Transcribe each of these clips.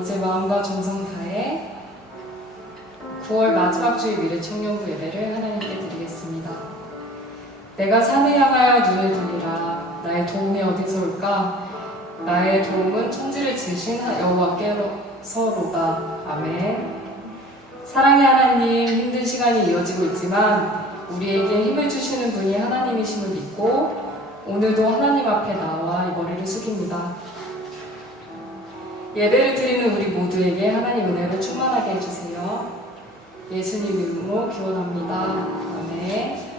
이제 마음과 정성 다해 9월 마지막 주일 미래 청년부 예배를 하나님께 드리겠습니다. 내가 산을 향하여 눈을 들리라. 나의 도움이 어디서 올까? 나의 도움은 천지를 지으신 여호와께로서로다. 아멘. 사랑의 하나님, 힘든 시간이 이어지고 있지만 우리에게 힘을 주시는 분이 하나님이심을 믿고 오늘도 하나님 앞에 나와 이 머리를 숙입니다. 예배를 드리는 우리 모두에게 하나님 은혜로 충만하게 해주세요. 예수님 이름으로 기원합니다. 아멘.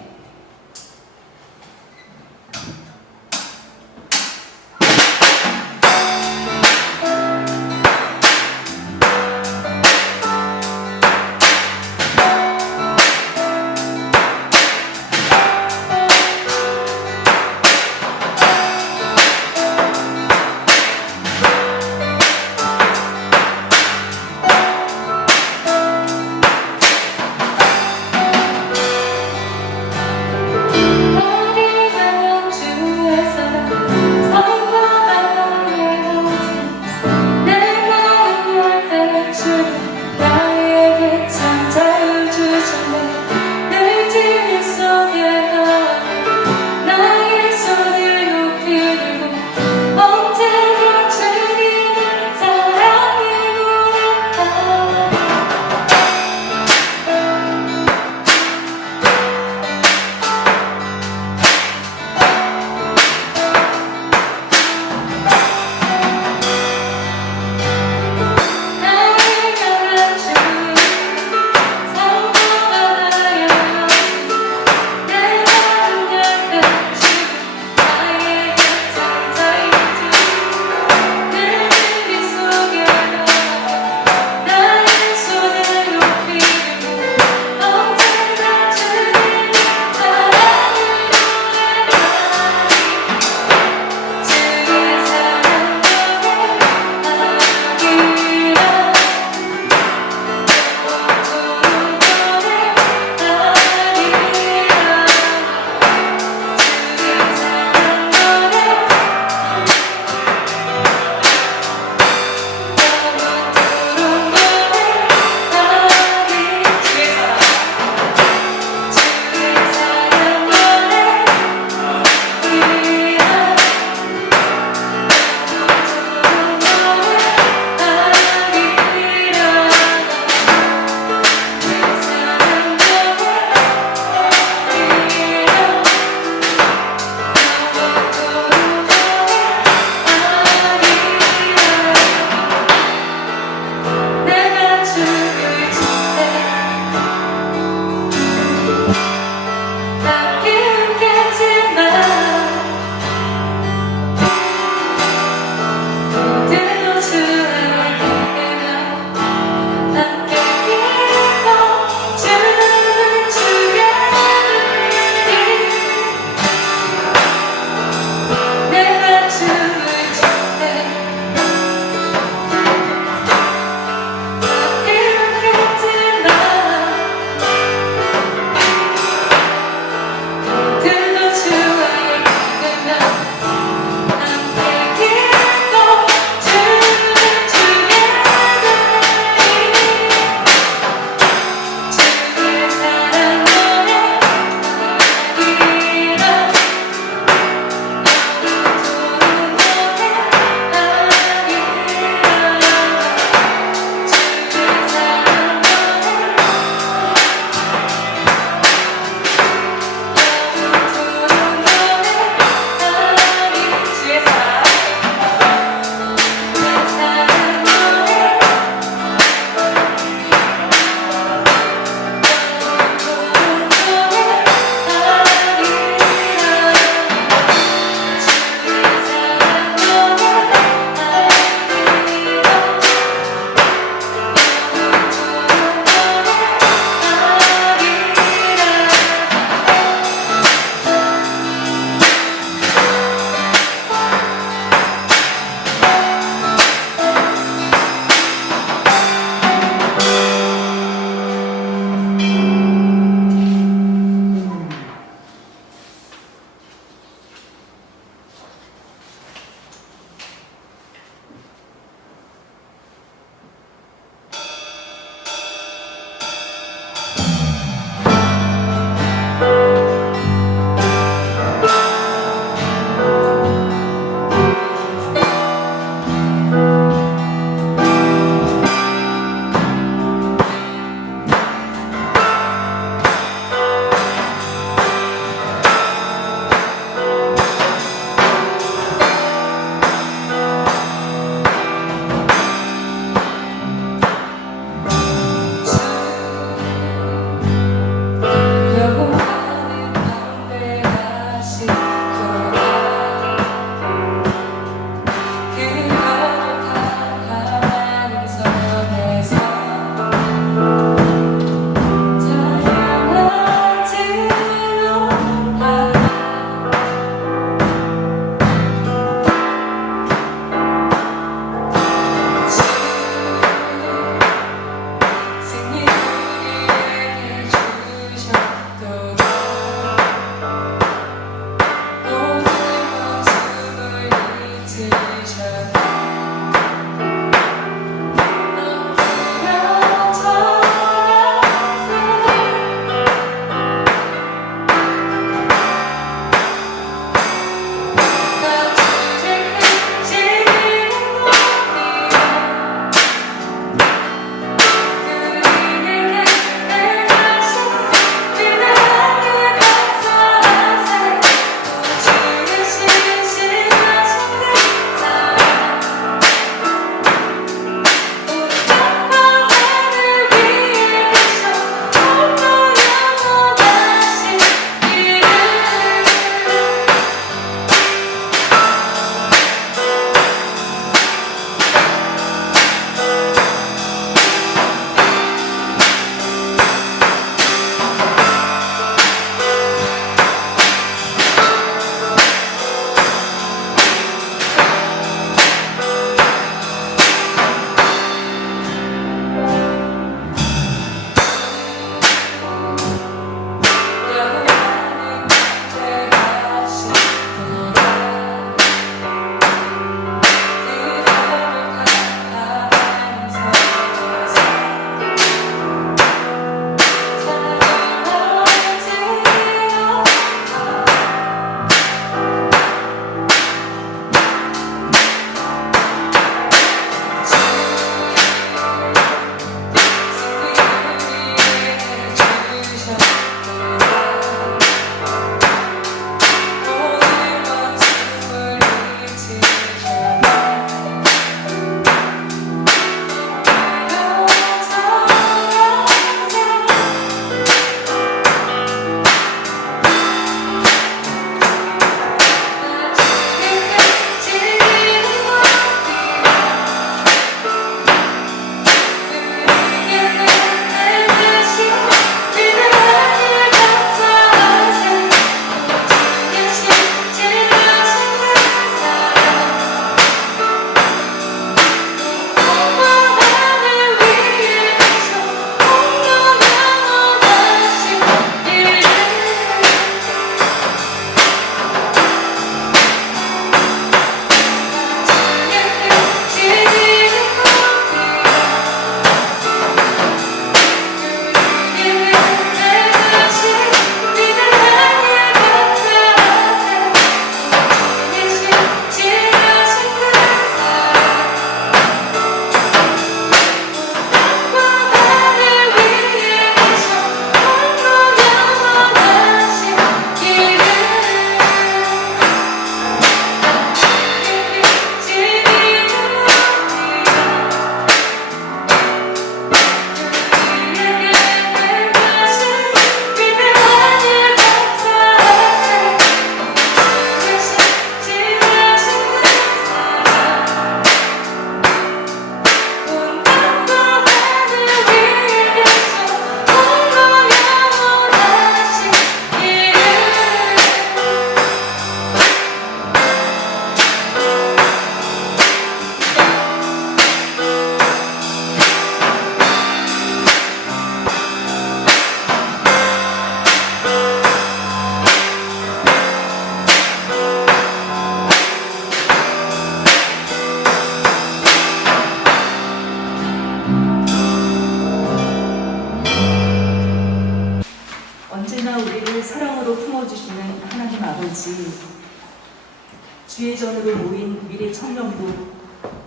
주의 전으로 모인 미래 청년부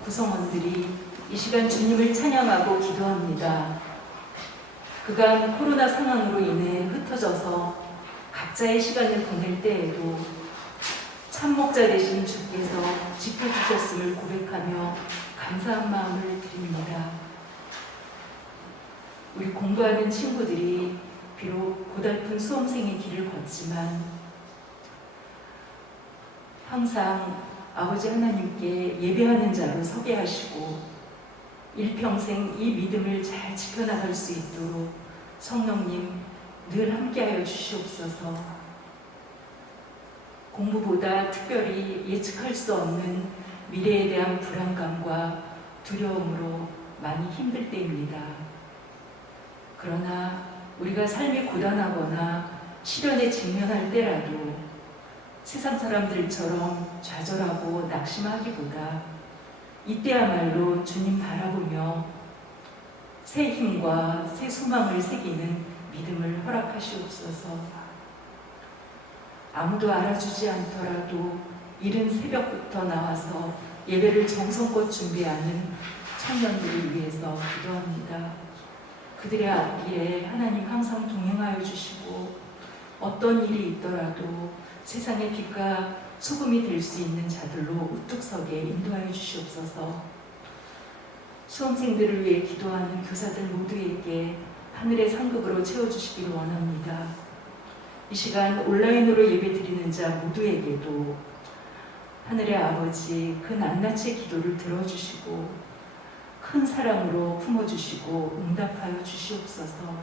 구성원들이 이 시간 주님을 찬양하고 기도합니다. 그간 코로나 상황으로 인해 흩어져서 각자의 시간을 보낼 때에도 참목자 되신 주께서 지켜주셨음을 고백하며 감사한 마음을 드립니다. 우리 공부하는 친구들이 비록 고달픈 수험생의 길을 걷지만 항상 아버지 하나님께 예배하는 자로 서게 하시고 일평생 이 믿음을 잘 지켜나갈 수 있도록 성령님 늘 함께하여 주시옵소서. 공부보다 특별히 예측할 수 없는 미래에 대한 불안감과 두려움으로 많이 힘들 때입니다. 그러나 우리가 삶이 고단하거나 시련에 직면할 때라도 세상 사람들처럼 좌절하고 낙심하기보다 이때야말로 주님 바라보며 새 힘과 새 소망을 새기는 믿음을 허락하시옵소서. 아무도 알아주지 않더라도 이른 새벽부터 나와서 예배를 정성껏 준비하는 청년들을 위해서 기도합니다. 그들의 앞길에 하나님 항상 동행하여 주시고 어떤 일이 있더라도 세상의 빛과 소금이 될 수 있는 자들로 우뚝 서게 인도하여 주시옵소서. 수험생들을 위해 기도하는 교사들 모두에게 하늘의 상급으로 채워주시기를 원합니다. 이 시간 온라인으로 예배드리는 자 모두에게도 하늘의 아버지 그 낱낱이 기도를 들어주시고 큰 사랑으로 품어주시고 응답하여 주시옵소서.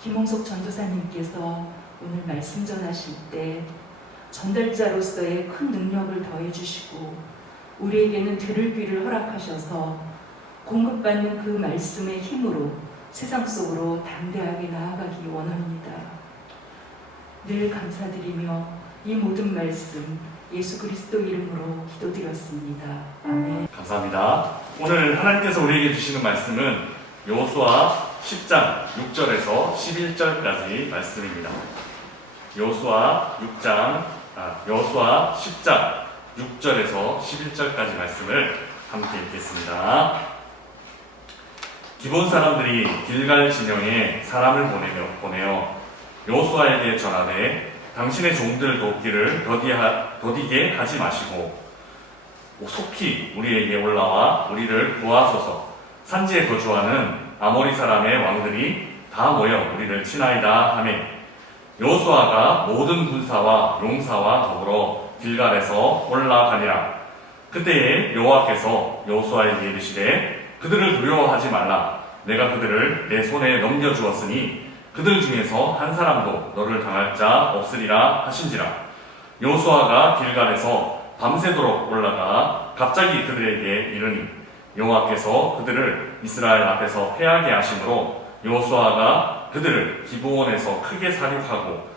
김홍석 전도사님께서 오늘 말씀 전하실 때 전달자로서의 큰 능력을 더해주시고 우리에게는 들을 귀를 허락하셔서 공급받는 그 말씀의 힘으로 세상 속으로 담대하게 나아가기 원합니다. 늘 감사드리며 이 모든 말씀 예수 그리스도 이름으로 기도드렸습니다. 아멘. 감사합니다. 오늘 하나님께서 우리에게 주시는 말씀은 여호수아 10장 6절에서 11절까지 말씀입니다. 여호수아 10장 6절에서 11절까지 말씀을 함께 읽겠습니다. 기본 사람들이 길갈 진영에 사람을 보내어 여호수아에게 전하되 당신의 종들 돕기를 더디게 하지 마시고 속히 우리에게 올라와 우리를 구하소서. 산지에 거주하는 아모리 사람의 왕들이 다 모여 우리를 치나이다 하매 여호수아가 모든 군사와 용사와 더불어 길갈에서 올라가니라. 그때에 여호와께서 여호수아에게 이르시되 그들을 두려워하지 말라. 내가 그들을 내 손에 넘겨주었으니 그들 중에서 한 사람도 너를 당할 자 없으리라 하신지라. 여호수아가 길갈에서 밤새도록 올라가 갑자기 그들에게 이르니 여호와께서 그들을 이스라엘 앞에서 패하게 하심으로 여호수아가 그들을 기브온에서 크게 사륙하고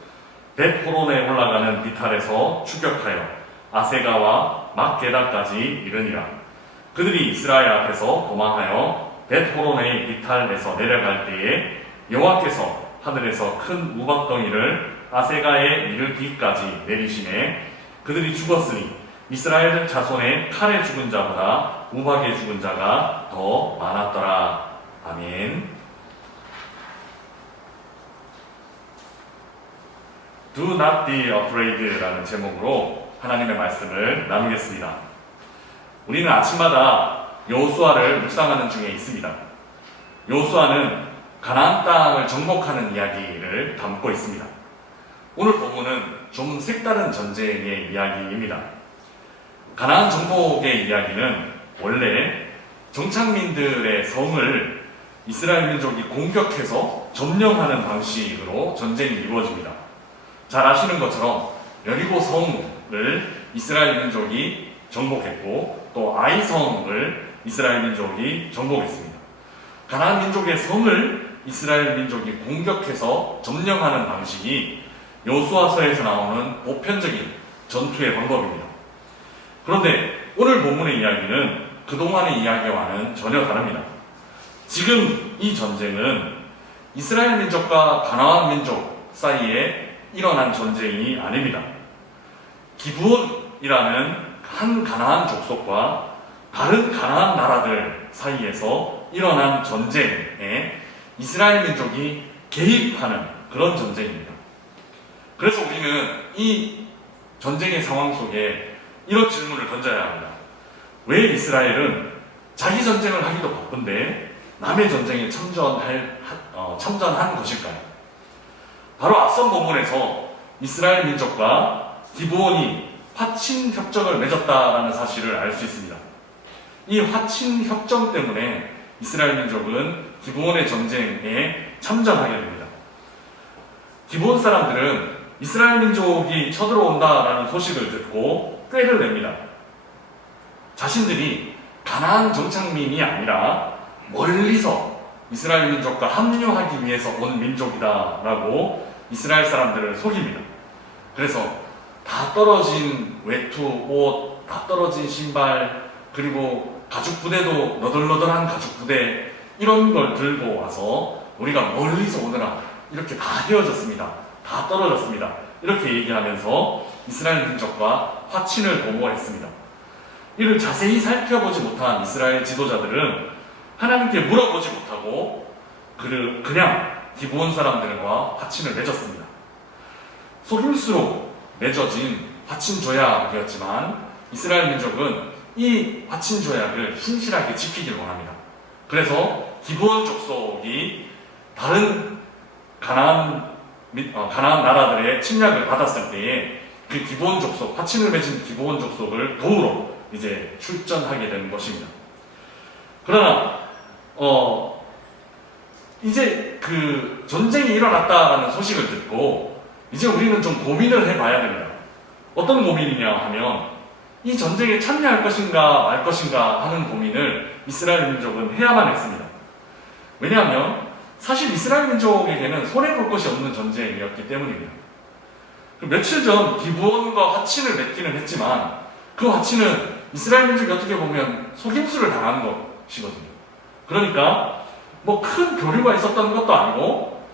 벳호론에 올라가는 비탈에서 추격하여 아세가와 막게다까지 이르니라. 그들이 이스라엘 앞에서 도망하여 벳호론의 비탈에서 내려갈 때에 여호와께서 하늘에서 큰 우박덩이를 아세가에 이르기까지 내리시매 그들이 죽었으니 이스라엘 자손의 칼에 죽은 자보다 우박에 죽은 자가 더 많았더라. 아멘. Do not be afraid 라는 제목으로 하나님의 말씀을 나누겠습니다. 우리는 아침마다 여호수아를 묵상하는 중에 있습니다. 여호수아는 가나안 땅을 정복하는 이야기를 담고 있습니다. 오늘 본문은 좀 색다른 전쟁의 이야기입니다. 가나안 정복의 이야기는 원래 정착민들의 성을 이스라엘 민족이 공격해서 점령하는 방식으로 전쟁이 이루어집니다. 잘 아시는 것처럼 여리고 성을 이스라엘 민족이 정복했고 또 아이 성을 이스라엘 민족이 정복했습니다. 가나안 민족의 성을 이스라엘 민족이 공격해서 점령하는 방식이 여호수아서에서 나오는 보편적인 전투의 방법입니다. 그런데 오늘 본문의 이야기는 그동안의 이야기와는 전혀 다릅니다. 지금 이 전쟁은 이스라엘 민족과 가나안 민족 사이에 일어난 전쟁이 아닙니다. 기브온 기브온이라는 한 가나안 족속과 다른 가나안 나라들 사이에서 일어난 전쟁에 이스라엘 민족이 개입하는 그런 전쟁입니다. 그래서 우리는 이 전쟁의 상황 속에 이런 질문을 던져야 합니다. 왜 이스라엘은 자기 전쟁을 하기도 바쁜데 남의 전쟁에 참전한 것일까요? 바로 앞선 본문에서 이스라엘 민족과 기브온이 화친 협정을 맺었다라는 사실을 알 수 있습니다. 이 화친 협정 때문에 이스라엘 민족은 기브온의 전쟁에 참전하게 됩니다. 기브온 사람들은 이스라엘 민족이 쳐들어온다라는 소식을 듣고 꾀를 냅니다. 자신들이 가나안 정착민이 아니라 멀리서 이스라엘 민족과 합류하기 위해서 온 민족이다라고 이스라엘 사람들을 속입니다. 그래서 다 떨어진 외투, 옷, 다 떨어진 신발, 그리고 가죽 부대도 너덜너덜한 가죽 부대 이런 걸 들고 와서 우리가 멀리서 오느라 이렇게 다 헤어졌습니다. 다 떨어졌습니다. 이렇게 얘기하면서 이스라엘 민족과 화친을 도모했습니다. 이를 자세히 살펴보지 못한 이스라엘 지도자들은 하나님께 물어보지 못하고 그냥 기브온 사람들과 화친을 맺었습니다. 속임수로 맺어진 화친 조약이었지만 이스라엘 민족은 이 화친 조약을 신실하게 지키기를 원합니다. 그래서 기브온 족속이 다른 가나안 나라들의 침략을 받았을 때에 그 기브온 족속, 화친을 맺은 기브온 족속을 도우러 이제 출전하게 되는 것입니다. 그러나 이제 그 전쟁이 일어났다라는 소식을 듣고 이제 우리는 좀 고민을 해봐야 됩니다. 어떤 고민이냐 하면 이 전쟁에 참여할 것인가 말 것인가 하는 고민을 이스라엘 민족은 해야만 했습니다. 왜냐하면 사실 이스라엘 민족에게는 손해볼 것이 없는 전쟁이었기 때문입니다. 며칠 전 기브온과 화친을 맺기는 했지만 그 화친은 이스라엘 민족이 어떻게 보면 속임수를 당한 것이거든요. 그러니까 뭐 큰 교류가 있었던 것도 아니고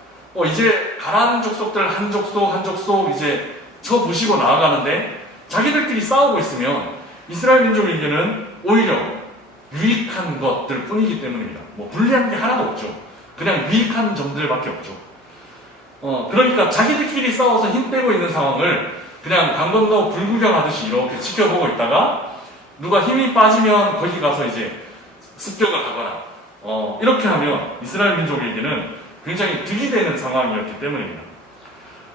이제 가나안 족속들 한 족속 이제 쳐부시고 나아가는데 자기들끼리 싸우고 있으면 이스라엘 민족에게는 오히려 유익한 것들 뿐이기 때문입니다. 뭐 불리한 게 하나도 없죠. 그냥 유익한 점들밖에 없죠. 그러니까 자기들끼리 싸워서 힘 빼고 있는 상황을 그냥 강건너 불구경하듯이 이렇게 지켜보고 있다가 누가 힘이 빠지면 거기 가서 이제 습격을 하거나 이렇게 하면 이스라엘 민족에게는 굉장히 득이 되는 상황이었기 때문입니다.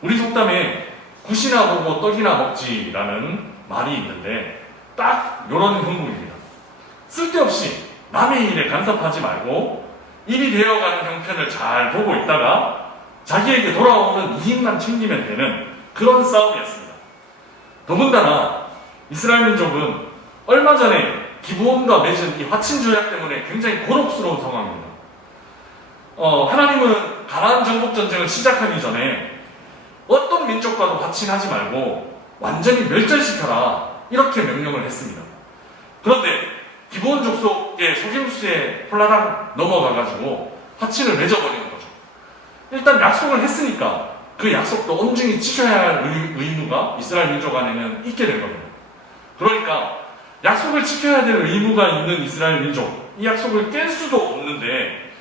우리 속담에 굿이나 보고 떡이나 먹지라는 말이 있는데 딱 이런 형국입니다. 쓸데없이 남의 일에 간섭하지 말고 일이 되어가는 형편을 잘 보고 있다가 자기에게 돌아오는 이익만 챙기면 되는 그런 싸움이었습니다. 더군다나 이스라엘 민족은 얼마 전에 기브온과 맺은 이 화친 조약 때문에 굉장히 곤혹스러운 상황입니다. 하나님은 가나안 정복 전쟁을 시작하기 전에 어떤 민족과도 화친하지 말고 완전히 멸절시켜라 이렇게 명령을 했습니다. 그런데 기브온 족속의 속임수에 홀라당 넘어가가지고 화친을 맺어버리는 거죠. 일단 약속을 했으니까 그 약속도 엄중히 지켜야 할 의무가 이스라엘 민족 안에는 있게 된 겁니다. 그러니까 약속을 지켜야 될 의무가 있는 이스라엘 민족, 이 약속을 깰 수도 없는데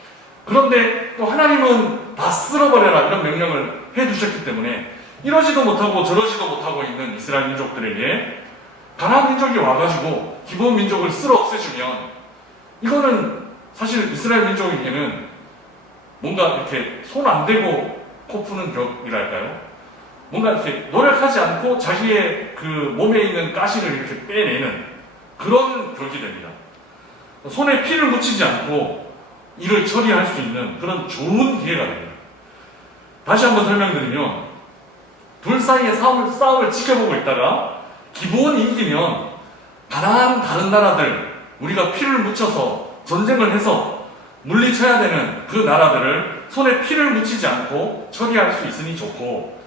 그런데 또 하나님은 다 쓸어버려라 이런 명령을 해두셨기 때문에 이러지도 못하고 저러지도 못하고 있는 이스라엘 민족들에게 가나안 민족이 와가지고 기브온 민족을 쓸어 없애주면 이거는 사실 이스라엘 민족에게는 뭔가 이렇게 손 안 대고 코 푸는 격이랄까요? 뭔가 이렇게 노력하지 않고 자기의 그 몸에 있는 가시를 이렇게 빼내는 그런 격이 됩니다. 손에 피를 묻히지 않고 일을 처리할 수 있는 그런 좋은 기회가 됩니다. 다시 한번 설명드리면 둘 사이의 싸움을 지켜보고 있다가 기브온이 이기면 가나안 다른 나라들 우리가 피를 묻혀서 전쟁을 해서 물리쳐야 되는 그 나라들을 손에 피를 묻히지 않고 처리할 수 있으니 좋고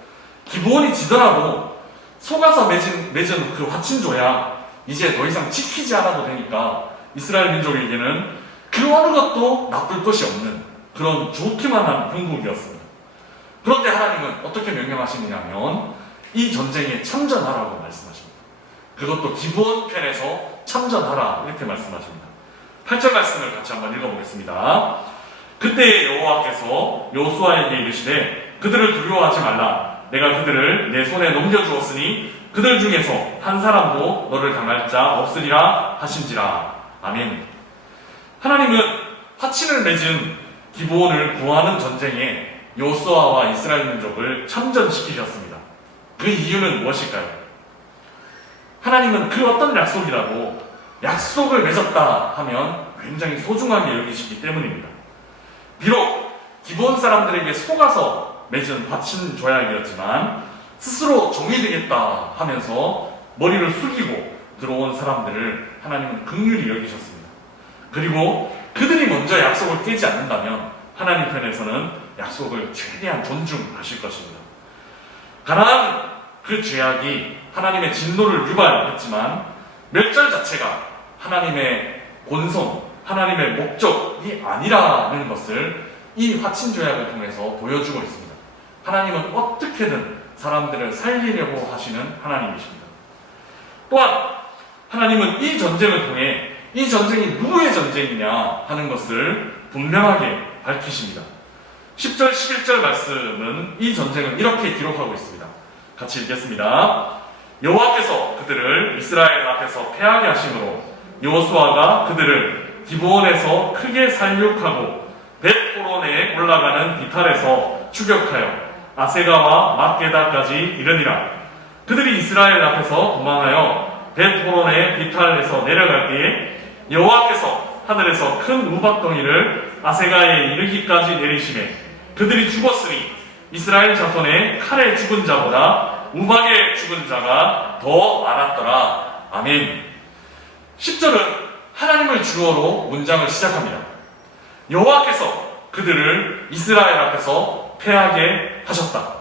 기브온이 지더라도 속아서 맺은 그 화친 조약 이제 더 이상 지키지 않아도 되니까 이스라엘 민족에게는 그 어느 것도 나쁠 것이 없는 그런 좋기만 한 형국이었습니다. 그런데 하나님은 어떻게 명령하시느냐면 이 전쟁에 참전하라고 말씀하십니다. 그것도 기브온 편에서 참전하라 이렇게 말씀하십니다. 8절 말씀을 같이 한번 읽어보겠습니다. 그때 여호와께서 여호수아에게 이르시되 그들을 두려워하지 말라. 내가 그들을 내 손에 넘겨주었으니 그들 중에서 한 사람도 너를 당할 자 없으리라 하신지라. 아멘. 하나님은 화친을 맺은 기브온을 구하는 전쟁에 여호수아와 이스라엘 민족을 참전시키셨습니다. 그 이유는 무엇일까요? 하나님은 그 어떤 약속이라도 약속을 맺었다 하면 굉장히 소중하게 여기시기 때문입니다. 비록 기브온 사람들에게 속아서 맺은 화친 조약이었지만 스스로 종이 되겠다 하면서 머리를 숙이고 들어온 사람들을 하나님은 긍휼히 여기셨습니다. 그리고 그들이 먼저 약속을 깨지 않는다면 하나님 편에서는 약속을 최대한 존중하실 것입니다. 가나안 그 죄악이 하나님의 진노를 유발했지만 멸절 자체가 하나님의 본성, 하나님의 목적이 아니라는 것을 이 화친 조약을 통해서 보여주고 있습니다. 하나님은 어떻게든 사람들을 살리려고 하시는 하나님이십니다. 또한 하나님은 이 전쟁을 통해 이 전쟁이 누구의 전쟁이냐 하는 것을 분명하게 밝히십니다. 10절, 11절 말씀은 이 전쟁을 이렇게 기록하고 있습니다. 같이 읽겠습니다. 여호와께서 그들을 이스라엘 앞에서 패하게 하심으로 여호수아가 그들을 기브온에서 크게 살육하고 벳호론에 올라가는 비탈에서 추격하여 아세가와 막게다까지 이르니라. 그들이 이스라엘 앞에서 도망하여 벳호론의 비탈에서 내려갈 때에 여호와께서 하늘에서 큰 우박덩이를 아세가에 이르기까지 내리시매 그들이 죽었으니 이스라엘 자손의 칼에 죽은 자보다 우박에 죽은 자가 더 많았더라. 아멘. 10절은 하나님을 주어로 문장을 시작합니다. 여호와께서 그들을 이스라엘 앞에서 패하게 하셨다.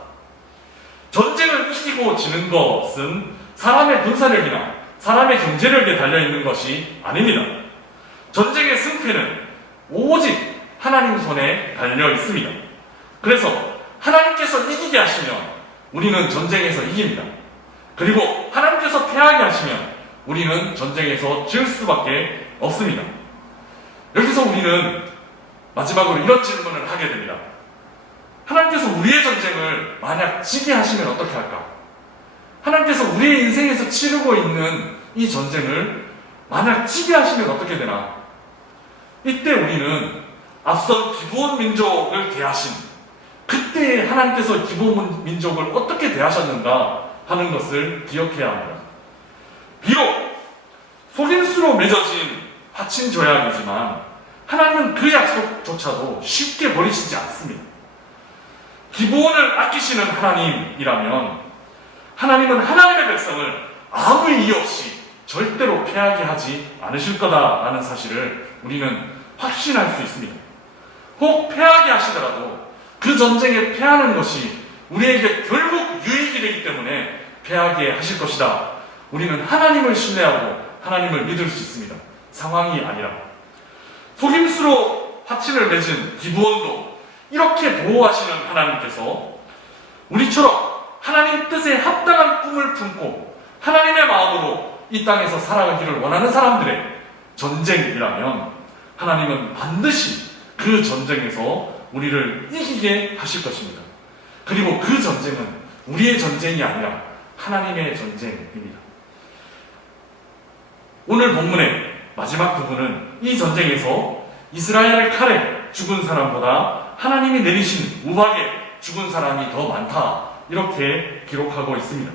전쟁을 이기고 지는 것은 사람의 군사력이나 사람의 경제력에 달려있는 것이 아닙니다. 전쟁의 승패는 오직 하나님 손에 달려 있습니다. 그래서 하나님께서 이기게 하시면 우리는 전쟁에서 이깁니다. 그리고 하나님께서 패하게 하시면 우리는 전쟁에서 질 수밖에 없습니다. 여기서 우리는 마지막으로 이런 질문을 하게 됩니다. 하나님께서 우리의 전쟁을 만약 지게 하시면 어떻게 할까? 하나님께서 우리의 인생에서 치르고 있는 이 전쟁을 만약 지게 하시면 어떻게 되나? 이때 우리는 앞선 기브온 민족을 대하신 그때 하나님께서 기브온 민족을 어떻게 대하셨는가 하는 것을 기억해야 합니다. 비록 속임수로 맺어진 화친 조약이지만 하나님은 그 약속조차도 쉽게 버리시지 않습니다. 기브온을 아끼시는 하나님이라면 하나님은 하나님의 백성을 아무 이유 없이 절대로 패하게 하지 않으실 거다라는 사실을 우리는 확신할 수 있습니다. 혹 패하게 하시더라도 그 전쟁에 패하는 것이 우리에게 결국 유익이 되기 때문에 패하게 하실 것이다. 우리는 하나님을 신뢰하고 하나님을 믿을 수 있습니다. 상황이 아니라. 속임수로 화친을 맺은 기브온도 이렇게 보호하시는 하나님께서 우리처럼 하나님 뜻에 합당한 꿈을 품고 하나님의 마음으로 이 땅에서 살아가기를 원하는 사람들의 전쟁이라면 하나님은 반드시 그 전쟁에서 우리를 이기게 하실 것입니다. 그리고 그 전쟁은 우리의 전쟁이 아니라 하나님의 전쟁입니다. 오늘 본문의 마지막 부분은 이 전쟁에서 이스라엘의 칼에 죽은 사람보다 하나님이 내리신 우박에 죽은 사람이 더 많다 이렇게 기록하고 있습니다.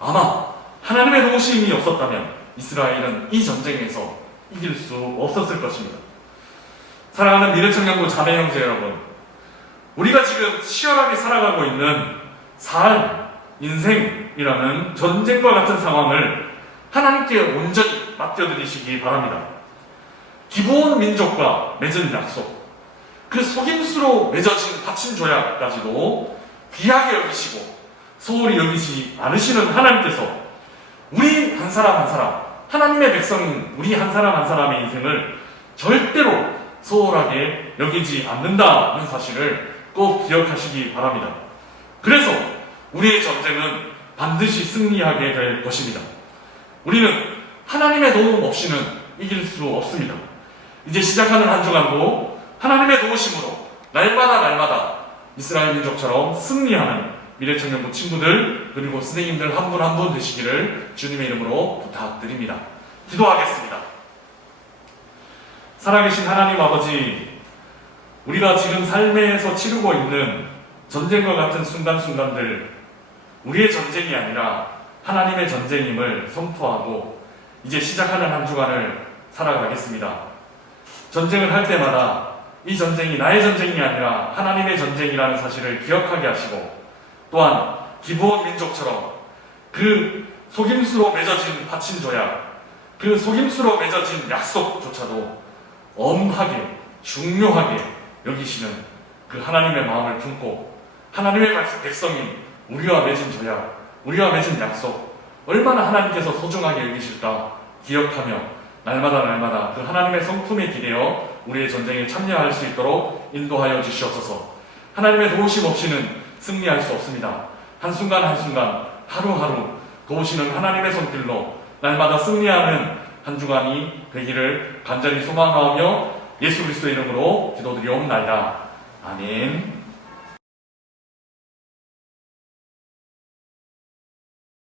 아마 하나님의 도우심이 없었다면 이스라엘은 이 전쟁에서 이길 수 없었을 것입니다. 사랑하는 미래청년부 자매형제 여러분, 우리가 지금 치열하게 살아가고 있는 삶, 인생이라는 전쟁과 같은 상황을 하나님께 온전히 맡겨드리시기 바랍니다. 기브온 민족과 맺은 약속, 그 속임수로 맺어진 화친 조약까지도 귀하게 여기시고 소홀히 여기지 않으시는 하나님께서 우리 한 사람 한 사람, 하나님의 백성인 우리 한 사람 한 사람의 인생을 절대로 소홀하게 여기지 않는다는 사실을 꼭 기억하시기 바랍니다. 그래서 우리의 전쟁은 반드시 승리하게 될 것입니다. 우리는 하나님의 도움 없이는 이길 수 없습니다. 이제 시작하는 한 주간도 하나님의 도우심으로 날마다 이스라엘 민족처럼 승리하는 미래청년부 친구들 그리고 선생님들 한 분 한 분 되시기를 주님의 이름으로 부탁드립니다. 기도하겠습니다. 살아계신 하나님 아버지, 우리가 지금 삶에서 치르고 있는 전쟁과 같은 순간순간들, 우리의 전쟁이 아니라 하나님의 전쟁임을 선포하고 이제 시작하는 한 주간을 살아가겠습니다. 전쟁을 할 때마다 이 전쟁이 나의 전쟁이 아니라 하나님의 전쟁이라는 사실을 기억하게 하시고, 또한 기브온 민족처럼 그 속임수로 맺어진 바친 조약, 그 속임수로 맺어진 약속조차도 엄하게 중요하게 여기시는 그 하나님의 마음을 품고, 하나님의 백성인 우리와 맺은 조약, 우리와 맺은 약속 얼마나 하나님께서 소중하게 여기실까 기억하며 날마다 그 하나님의 성품에 기대어 우리의 전쟁에 참여할 수 있도록 인도하여 주시옵소서. 하나님의 도우심 없이는 승리할 수 없습니다. 한순간 하루하루 도우시는 하나님의 손길로 날마다 승리하는 한 주간이 되기를 간절히 소망하며 예수 그리스도의 이름으로 기도드리옵나이다. 아멘.